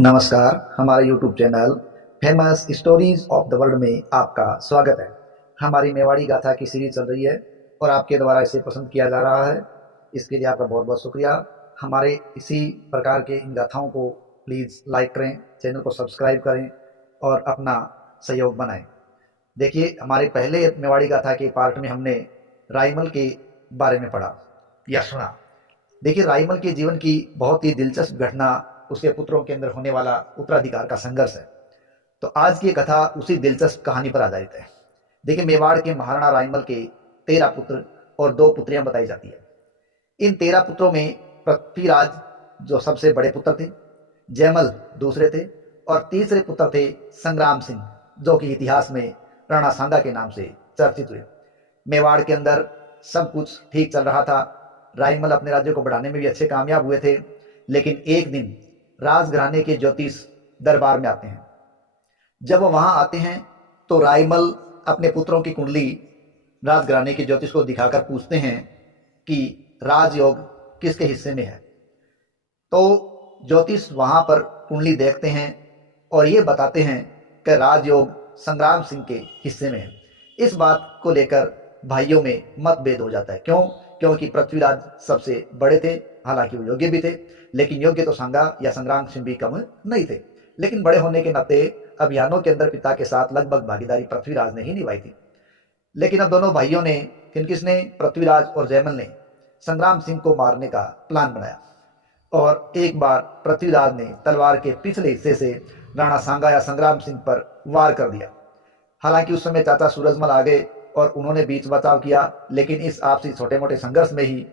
नमस्कार। हमारे YouTube channel famous stories of the world में आपका स्वागत है। हमारी मेवाड़ी गाथा की सीरीज चल रही है और आपके द्वारा इसे पसंद किया जा रहा है। इसके लिए आपका बहुत बहुत शुक्रिया। हमारे इसी प्रकार के इन गाथाओं को प्लीज़ लाइक करें, चैनल को सब्सक्राइब करें और अपना सहयोग बनाएं। देखिए, हमारे पहले मेवाड़ी गाथा के पार्ट में हमने राइमल के बारे में पढ़ा या सुना। देखिए, राइमल के जीवन की बहुत ही दिलचस्प घटना उसके पुत्रों के अंदर होने वाला उत्तराधिकार का संघर्ष है। तो आज की कथा उसी दिलचस्प कहानी पर आधारित है। देखिए, मेवाड़ के महाराणा राइमल के 13 पुत्र और 2 पुत्रियां बताई जाती है। इन 13 पुत्रों में पृथ्वीराज जो सबसे बड़े पुत्र थे, जयमल दूसरे थे और तीसरे पुत्र थे संग्राम सिंह, जो कि इतिहास में राणा सांगा के नाम से चर्चित हुए। मेवाड़ के अंदर सब कुछ ठीक चल रहा था। राइमल अपने राज्य को बढ़ाने में भी अच्छे कामयाब हुए थे। लेकिन एक दिन राजघराने के ज्योतिष दरबार में आते हैं। जब वो वहां आते हैं तो राइमल अपने पुत्रों की कुंडली राजघराने के ज्योतिष को दिखाकर पूछते हैं कि राजयोग किसके हिस्से में है। तो ज्योतिष वहां पर कुंडली देखते हैं और ये बताते हैं कि राजयोग संग्राम सिंह के हिस्से में है। इस बात को लेकर भाइयों में मतभेद हो जाता है। क्यों? क्योंकि पृथ्वीराज सबसे बड़े थे, हालांकि वो योग्य भी थे, लेकिन योग्य तो संगा या संग्राम सिंह भी कम नहीं थे। लेकिन बड़े होने के नाते अभियानों के अंदर पिता के साथ लगभग भागीदारी पृथ्वीराज ने ही निभाई थी। लेकिन अब दोनों भाइयों ने, किसने, पृथ्वीराज और जयमल ने संग्राम सिंह को मारने का प्लान बनाया और एक बार पृथ्वीराज ने तलवार के पिछले हिस्से से राणा सांगा या संग्राम सिंह पर वार कर दिया। हालांकि उस समय चाचा सूरजमल आ गए और उन्होंने बीच बचाव किया, लेकिन इस आपसी छोटे मोटे संघर्ष में ही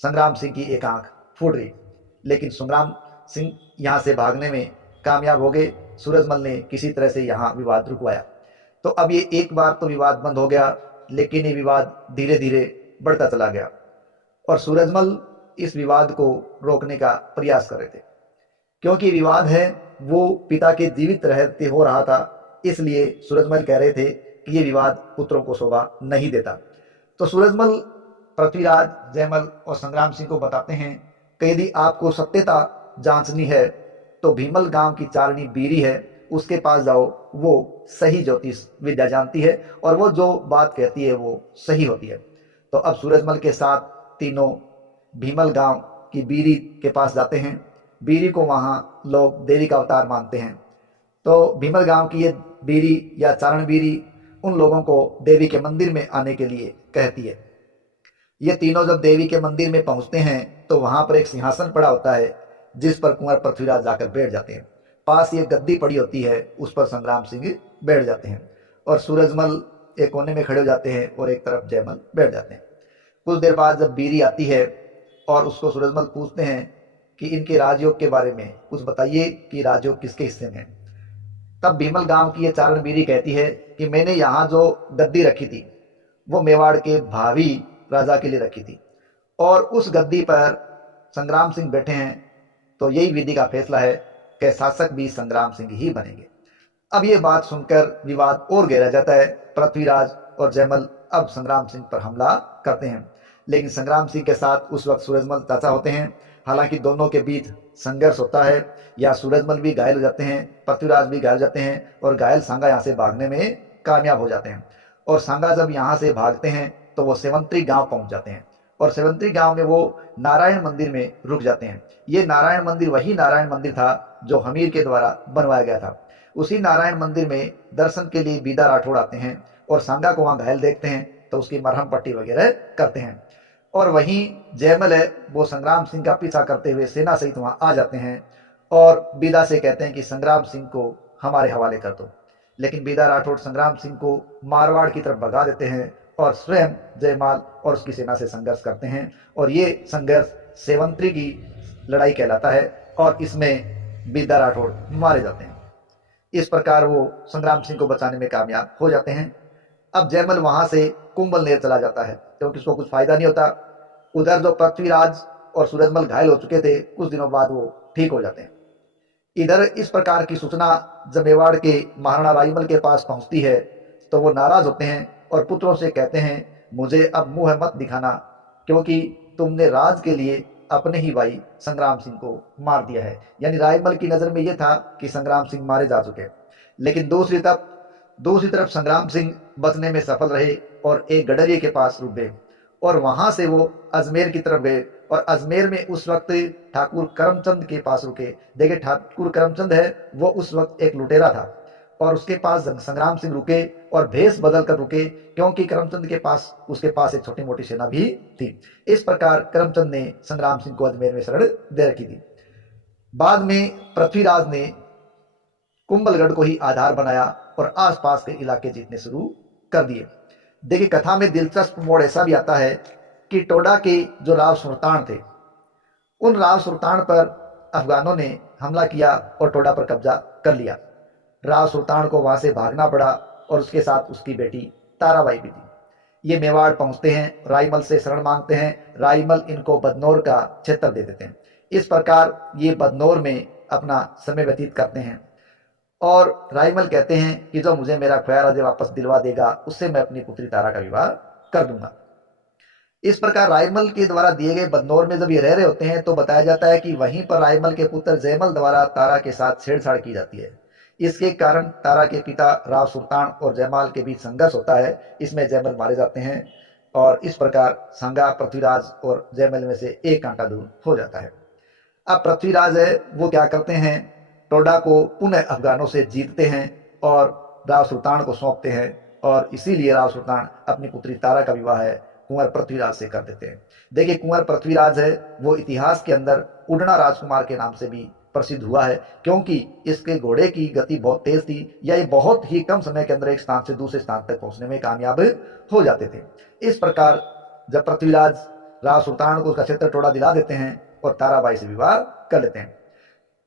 संग्राम सिंह की एक आंख फूट गई। लेकिन संग्राम सिंह यहां से भागने में कामयाब हो गए। सूरजमल ने किसी तरह से यहां विवाद रुकवाया। तो अब ये एक बार तो विवाद बंद हो गया, लेकिन ये विवाद धीरे धीरे बढ़ता चला गया और सूरजमल इस विवाद को रोकने का प्रयास कर रहे थे। क्योंकि विवाद है वो पिता के जीवित रहते हो रहा था, इसलिए सूरजमल कह रहे थे कि ये विवाद पुत्रों को शोभा नहीं देता। तो सूरजमल पृथ्वीराज, जयमल और संग्राम सिंह को बताते हैं कि यदि आपको सत्यता जांचनी है तो भीमल गांव की चारणी बीरी है, उसके पास जाओ। वो सही ज्योतिष विद्या जानती है और वो जो बात कहती है वो सही होती है। तो अब सूरजमल के साथ तीनों भीमल गांव की बीरी के पास जाते हैं। बीरी को वहां लोग देवी का अवतार मानते हैं। तो भीमल गांव की ये बीरी या चारण बीरी उन लोगों को देवी के मंदिर में आने के लिए कहती है। ये तीनों जब देवी के मंदिर में पहुंचते हैं तो वहां पर एक सिंहासन पड़ा होता है जिस पर कुंवर पृथ्वीराज जाकर बैठ जाते हैं। पास ये गद्दी पड़ी होती है, उस पर संग्राम सिंह बैठ जाते हैं और सूरजमल एक कोने में खड़े हो जाते हैं और एक तरफ जयमल बैठ जाते हैं। कुछ देर बाद जब बीरी आती है और उसको सूरजमल पूछते हैं कि इनके राजयोग के बारे में कुछ बताइए कि राजयोग किसके हिस्से में है। तब भीमल गांव की ये चारण बीरी कहती है कि मैंने यहाँ जो गद्दी रखी थी वो मेवाड़ के भावी राजा के लिए रखी थी और उस गद्दी पर संग्राम सिंह बैठे हैं, तो यही विधि का फैसला है कि शासक भी संग्राम सिंह ही बनेंगे। अब ये बात सुनकर विवाद और गहरा जाता है। पृथ्वीराज और जयमल अब संग्राम सिंह पर हमला करते हैं, लेकिन संग्राम सिंह के साथ उस वक्त सूरजमल चाचा होते हैं। हालांकि दोनों के बीच संघर्ष होता है, या सूरजमल भी घायल हो जाते हैं, पृथ्वीराज भी घायल हो जाते हैं और घायल सांगा यहाँ से भागने में कामयाब हो जाते हैं। और सांगा जब यहाँ से भागते हैं तो वो सेवंतरी गांव पहुंच जाते हैं और सेवंतरी गांव में वो नारायण मंदिर में रुक जाते हैं। ये नारायण मंदिर वही नारायण मंदिर था जो हमीर के द्वारा बनवाया गया था। उसी नारायण मंदिर में दर्शन के लिए बीदा राठौड़ आते हैं और सांगा को वहां घायल देखते हैं तो उसकी मरहम पट्टी वगैरह करते हैं। और वहीं जयमल है वो संग्राम सिंह का पीछा करते हुए सेना सहित वहां आ जाते हैं और बीदा से कहते हैं कि संग्राम सिंह को हमारे हवाले कर दो। लेकिन बीदा राठौड़ संग्राम सिंह को मारवाड़ की तरफ भगा देते हैं और स्वयं जयमाल और उसकी सेना से संघर्ष करते हैं और ये संघर्ष सेवंतरी की लड़ाई कहलाता है और इसमें बीदा राठौड़ मारे जाते हैं। इस प्रकार वो संग्राम सिंह को बचाने में कामयाब हो जाते हैं। अब जयमल वहां से कुंभलनेर चला जाता है क्योंकि उसको कुछ फायदा नहीं होता। उधर जो पृथ्वीराज और सूरजमल घायल हो चुके थे, कुछ दिनों बाद वो ठीक हो जाते हैं। इधर इस प्रकार की सूचना जब मेवाड़ के महाराणा राइमल के पास पहुंचती है तो वो नाराज होते हैं और पुत्रों से कहते हैं मुझे अब मुंह मत दिखाना, क्योंकि तुमने राज के लिए अपने ही भाई संग्राम सिंह को मार दिया है। यानी रायमल की नज़र में यह था कि संग्राम सिंह मारे जा चुके, लेकिन दूसरी तरफ संग्राम सिंह बचने में सफल रहे और एक गडरिये के पास रुक गए और वहां से वो अजमेर की तरफ गए और अजमेर में उस वक्त ठाकुर करमचंद के पास रुके। देखिए, ठाकुर करमचंद है वो उस वक्त एक लुटेरा था और उसके पास संग्राम सिंह रुके और भेष बदल कर रुके, क्योंकि करमचंद के पास उसके पास एक छोटी मोटी सेना भी थी। इस प्रकार करमचंद ने संग्राम सिंह को अजमेर में शरण दे रखी थी। बाद में पृथ्वीराज ने कुंभलगढ़ को ही आधार बनाया और आसपास के इलाके जीतने शुरू कर दिए। देखिए, कथा में दिलचस्प मोड़ ऐसा भी आता है कि टोडा के जो राव सुल्तान थे, उन राव सुल्तान पर अफगानों ने हमला किया और टोडा पर कब्जा कर लिया। राव सुल्तान को वहां से भागना पड़ा और उसके साथ उसकी बेटी ताराबाई भी थी। ये मेवाड़ पहुंचते हैं, रायमल से शरण मांगते हैं। रायमल इनको बदनौर का क्षेत्र दे देते हैं। इस प्रकार ये बदनौर में अपना समय व्यतीत करते हैं और रायमल कहते हैं कि जो मुझे मेरा खोया राज्य वापस दिलवा देगा उससे मैं अपनी पुत्री तारा का विवाह कर दूंगा। इस प्रकार रायमल के द्वारा दिए गए बदनौर में जब ये रह रहे होते हैं तो बताया जाता है कि वहीं पर रायमल के पुत्र जयमल द्वारा तारा के साथ छेड़छाड़ की जाती है। इसके कारण तारा के पिता राव सुल्तान और जयमाल के बीच संघर्ष होता है। इसमें जयमल मारे जाते हैं और इस प्रकार सांगा पृथ्वीराज और जयमल में से एक कांटा दूर हो जाता है। अब पृथ्वीराज है वो क्या करते हैं, टोडा को पुनः अफगानों से जीतते हैं और राव सुल्तान को सौंपते हैं और इसीलिए राव सुल्तान अपनी पुत्री तारा का विवाह है कुंवर पृथ्वीराज से कर देते हैं। देखिए, कुंवर पृथ्वीराज है वो इतिहास के अंदर उड़ना राजकुमार के नाम से भी प्रसिद्ध हुआ है, क्योंकि इसके घोड़े की गति बहुत तेज थी या ये बहुत ही कम समय के अंदर एक स्थान से दूसरे स्थान तक पहुंचने में कामयाब हो जाते थे। इस प्रकार जब पृथ्वीराज राव सुल्तान को उसका क्षेत्र टोडा दिला देते हैं और ताराबाई से विवाह कर लेते हैं।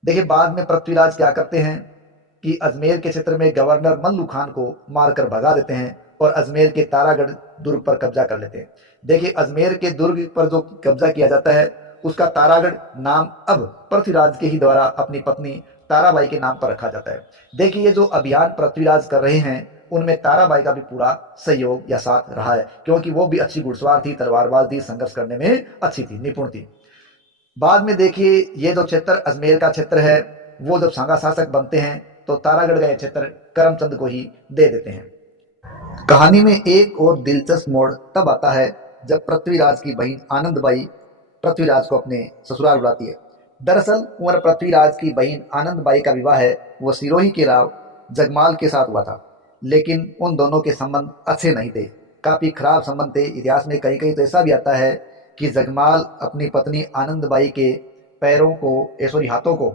देखिए, बाद में पृथ्वीराज क्या करते हैं कि अजमेर के क्षेत्र में गवर्नर मल्लू खान को मारकर भगा देते हैं और अजमेर के तारागढ़ दुर्ग पर कब्जा कर लेते हैं। देखिए, अजमेर के दुर्ग पर जो कब्जा किया जाता है उसका तारागढ़ नाम अब पृथ्वीराज के ही द्वारा अपनी पत्नी ताराबाई के नाम पर रखा जाता है। देखिए, ये जो अभियान पृथ्वीराज कर रहे हैं उनमें ताराबाई का भी पूरा सहयोग या साथ रहा है, क्योंकि वो भी अच्छी घुड़सवार थी, तलवारबाज थी, संघर्ष करने में अच्छी थी, निपुण थी। बाद में देखिए, ये जो क्षेत्र अजमेर का क्षेत्र है वो जब सांगा शासक बनते हैं तो तारागढ़ का क्षेत्र करमचंद को ही दे देते हैं। कहानी में एक और दिलचस्प मोड़ तब आता है जब पृथ्वीराज की बहन आनंदबाई पृथ्वीराज को अपने ससुराल बुलाती है। दरअसल कुंवर पृथ्वीराज की बहन आनंदबाई का विवाह है वो सिरोही के राव जगमाल के साथ हुआ था, लेकिन उन दोनों के संबंध अच्छे नहीं थे, काफी खराब संबंध थे। इतिहास में कहीं कहीं तो ऐसा भी आता है कि जगमाल अपनी पत्नी आनंदबाई के पैरों को हाथों को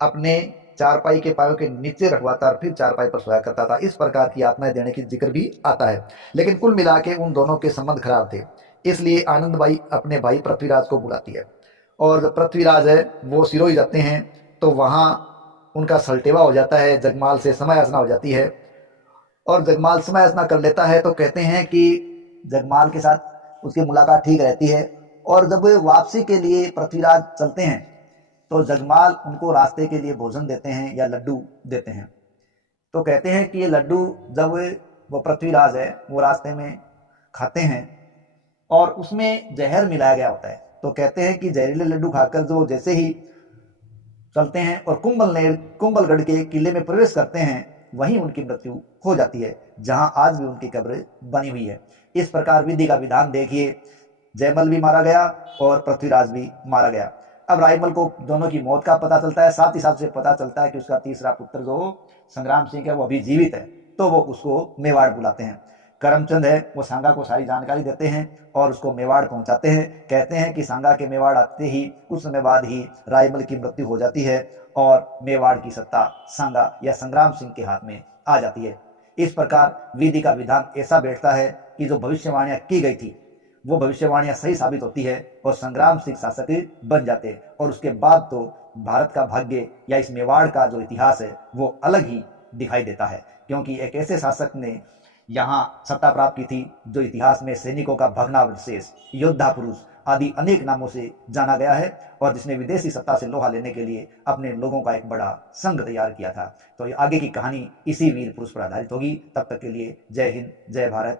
अपने चारपाई के पायों के नीचे रखवाता और फिर चारपाई पर सोया करता था। इस प्रकार की यातनाएं देने की जिक्र भी आता है, लेकिन कुल मिला के उन दोनों के संबंध खराब थे। इसलिए आनंदबाई अपने भाई पृथ्वीराज को बुलाती है और जब पृथ्वीराज है वो सिरोही जाते हैं तो वहाँ उनका सलटेवा हो जाता है, जगमाल से समय याचना हो जाती है और जगमाल समय याचना कर लेता है। तो कहते हैं कि जगमाल के साथ उसकी मुलाकात ठीक रहती है और जब वापसी के लिए पृथ्वीराज चलते हैं तो जगमाल उनको रास्ते के लिए भोजन देते हैं या लड्डू देते हैं। तो कहते हैं कि ये लड्डू जब वो पृथ्वीराज है वो रास्ते में खाते हैं और उसमें जहर मिलाया गया होता है, तो कहते हैं कि जहरीले लड्डू खाकर जो जैसे ही चलते हैं और कुंभलगढ़ के किले में प्रवेश करते हैं वहीं उनकी मृत्यु हो जाती है, जहां आज भी उनकी कब्र बनी हुई है। इस प्रकार विधि का विधान देखिए, जयमल भी मारा गया और पृथ्वीराज भी मारा गया। अब रायमल को दोनों की मौत का पता चलता है, साथ ही साथ से पता चलता है कि उसका तीसरा पुत्र जो संग्राम सिंह है वो अभी जीवित है, तो वो उसको मेवाड़ बुलाते हैं। करमचंद है वो सांगा को सारी जानकारी देते हैं और उसको मेवाड़ पहुंचाते हैं। कहते हैं कि सांगा के मेवाड़ आते ही कुछ समय बाद ही रायमल की मृत्यु हो जाती है और मेवाड़ की सत्ता सांगा या संग्राम सिंह के हाथ में आ जाती है। इस प्रकार विधि का विधान ऐसा बैठता है कि जो भविष्यवाणियां की गई थी वो भविष्यवाणियां सही साबित होती है और संग्राम सिंह शासक बन जाते और उसके बाद तो भारत का भाग्य या इस मेवाड़ का जो इतिहास है वो अलग ही दिखाई देता है, क्योंकि एक ऐसे शासक ने यहाँ सत्ता प्राप्त की थी जो इतिहास में सैनिकों का भग्नावशेष, योद्धा पुरुष आदि अनेक नामों से जाना गया है और जिसने विदेशी सत्ता से लोहा लेने के लिए अपने लोगों का एक बड़ा संघ तैयार किया था। तो आगे की कहानी इसी वीर पुरुष पर आधारित होगी। तब तक के लिए जय हिंद, जय भारत।